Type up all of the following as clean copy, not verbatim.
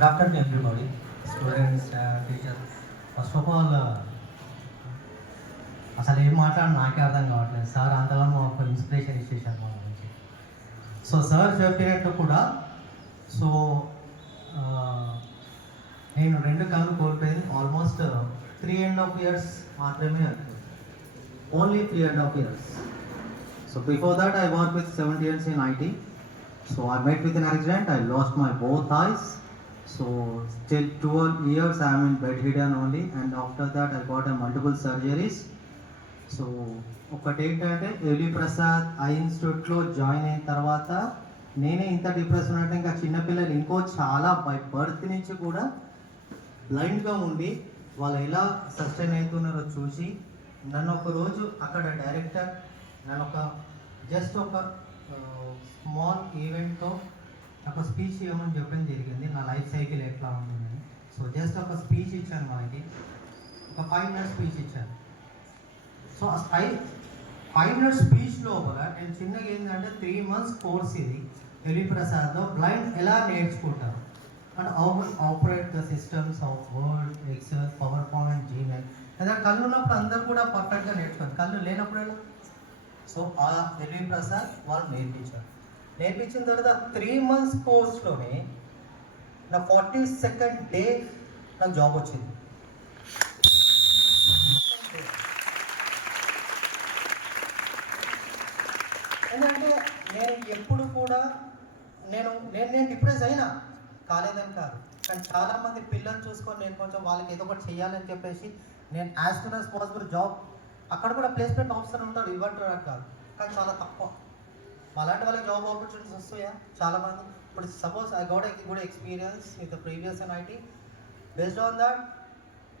Good afternoon, everybody, students, teachers. First of all అసలు ఏం మాట్లాడి నాకే అర్థం కావట్లేదు. సార్ అంతగానో ఒక ఇన్స్పిరేషన్ ఇచ్చేసారు మా గురించి. సో సార్ చెప్పినట్టు కూడా సో నేను 2 కళ్ళు కోల్పోయింది ఆల్మోస్ట్ 3.5 years మాత్రమే అవుతుంది. Only 3.5 years. So before that I work with 7 years in IT. So I met with an accident. I lost my both eyes. So still 12 years I am in bedridden only, and after that I got a multiple surgeries. So ఒకటి ఏంటంటే ఎలి Prasad I ఇన్స్టిట్యూట్లో join అయిన తర్వాత నేనే ఇంత depression అంటే ఇంకా చిన్నపిల్లలు ఇంకో చాలా బై బర్త్ నుంచి కూడా బ్లైండ్గా ఉండి వాళ్ళు ఎలా సస్టైన్ అవుతున్నారో చూసి నన్ను ఒక రోజు అక్కడ డైరెక్టర్ నన్ను జస్ట్ ఒక స్మాల్ ఈవెంట్తో ఒక స్పీచ్ ఇవ్వమని చెప్పడం జరిగింది. నా లైఫ్ సైకిల్ ఎట్లా ఉంటుందని. సో జస్ట్ ఒక స్పీచ్ ఇచ్చాను, మనకి ఒక 5 minutes స్పీచ్ ఇచ్చాను. సో ఆ 5 minutes స్పీచ్ లోపల నేను చిన్నగా ఏంటంటే 3 months కోర్స్ ఇది ఎలి ప్రసాద్లో బ్లైండ్ ఎలా నేర్చుకుంటారు and operate the systems of Word, Excel, PowerPoint, Gmail. ఎందుకంటే కళ్ళు ఉన్నప్పుడు అందరూ కూడా పర్ఫెక్ట్గా నేర్చుకోవాలి, కళ్ళు లేనప్పుడు ఎలా. సో ఆ ఎలి ప్రసాద్ వాళ్ళు నేర్పించిన తర్వాత 3 months కోర్స్లోనే నా 42nd డే నాకు జాబ్ వచ్చింది. ఎందుకంటే నేను ఎప్పుడు కూడా నేను డిప్రెస్ అయినా కాలేదని కాదు, కానీ చాలామంది పిల్లలు చూసుకొని నేను కొంచెం వాళ్ళకి ఏదో ఒకటి చేయాలని చెప్పేసి నేను as soon as possible job అక్కడ కూడా ప్లేస్మెంట్ ఆఫీసర్ ఉంటాడు, ఇవ్వట్లేదు కాదు, కానీ చాలా తక్కువ. అలాంటి వాళ్ళకి జాబ్ ఆపర్చునిటీస్ వస్తాయా చాలామంది. ఇప్పుడు suppose I got good experience with previous in IT. Based on that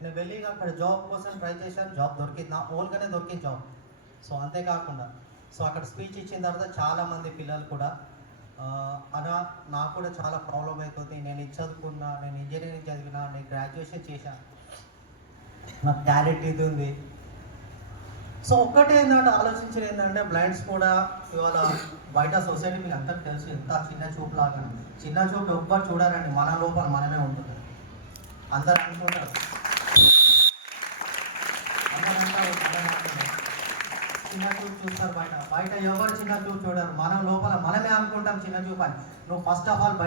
నేను వెళ్ళి అక్కడ జాబ్ కోసం ట్రై చేశాను, జాబ్ దొరికింది, నా ఓన్గానే దొరికింది జాబ్. సో అంతేకాకుండా సో అక్కడ స్పీచ్ ఇచ్చిన తర్వాత చాలామంది పిల్లలు కూడా అలా నాకు కూడా చాలా ప్రాబ్లం అవుతుంది, నేను ఇది చదువుకున్నా, నేను ఇంజనీరింగ్ చదివినా, నేను గ్రాడ్యుయేషన్ చేశాను, నాకు టాలెంట్ ఇది ఉంది. సో ఒక్కటే ఏంటంటే ఆలోచించేది ఏంటంటే బ్లైండ్స్ కూడా ఇవాళ బయట సొసైటీ మీకు అందరికీ తెలుసు ఎంత చిన్న చూపు లాగా. చిన్న చూపు ఎవ్వరు చూడాలండి, మన లోపల మనమే ఉంటుంది. అందరూ అనుకుంటారు, చిన్న చూపు చూస్తారు బయట ఎవరు చిన్న చూపు చూడరు, మన లోపల మనమే అనుకుంటాం చిన్న చూపు అని. నువ్వు ఫస్ట్ ఆఫ్ ఆల్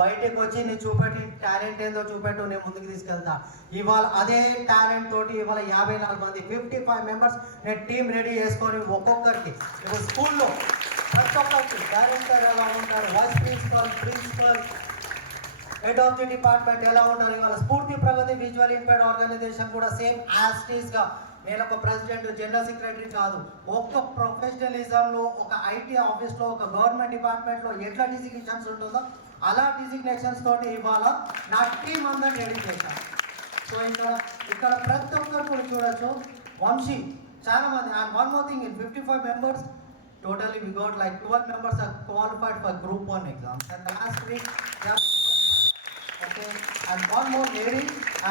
బయటకు వచ్చి నీ చూపెట్టి టాలెంట్ ఏందో చూపెట్టు, నేను ముందుకు తీసుకెళ్తా. ఇవాళ అదే టాలెంట్ తోటి ఇవాళ 54 మంది 55 members నేను టీం రెడీ చేసుకొని ఒక్కొక్కరికి ఇప్పుడు స్కూల్లో ప్రతి ఒక్కరికి డైరెక్టర్ ఎలా ఉంటారు, vice principal, head of the department ఎలా ఉంటారు. ఇవాళ Spoorthi Pragathi visual impaired organisation కూడా సేమ్ యాజ్ టీస్గా నేను ఒక ప్రెసిడెంట్, జనరల్ సెక్రటరీ కాదు, ఒక్క ప్రొఫెషనలిజంలో ఒక IT ఆఫీస్లో ఒక గవర్నమెంట్ డిపార్ట్మెంట్లో ఎట్లా డిజిగ్నేషన్స్ ఉంటుందో అలా డిజిగ్నేషన్స్ తోటి ఇవాళ నా టీం అందరిని రెడీ చేశాను. సో ఇక్కడ ప్రతి ఒక్కరు కూడా చూడొచ్చు, వంశీ చాలా మంది. And one more thing, in 55 members totally we got like 12 members are qualified for group 1 exams, and last week okay, and one more lady,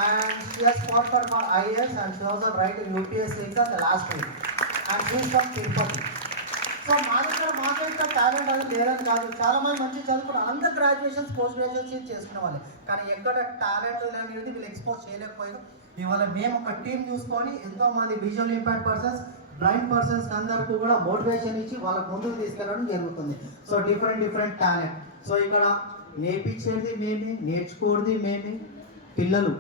and she has qualified for IAS and she also write UPSC exam the last week, and she is from Tirupati. So మాకు ఇంకా talent అది లేదని కాదు, చాలామంది మంచి చదువుకున్న అందరు graduations post graduation చేసుకునే వాళ్ళే, కానీ ఎక్కడ టాలెంట్ అనేది వీళ్ళు ఎక్స్పోజ్ చేయలేకపోయారు. ఇవాళ మేము ఒక టీం చూసుకొని ఎంతోమంది visual impaired persons, blind persons అందరికీ కూడా మోటివేషన్ ఇచ్చి వాళ్ళకు ముందుకు తీసుకెళ్ళడం జరుగుతుంది. So different talent. సో ఇక్కడ నేర్పించేది మేమే, నేర్చుకోవడం మేమే. పిల్లలు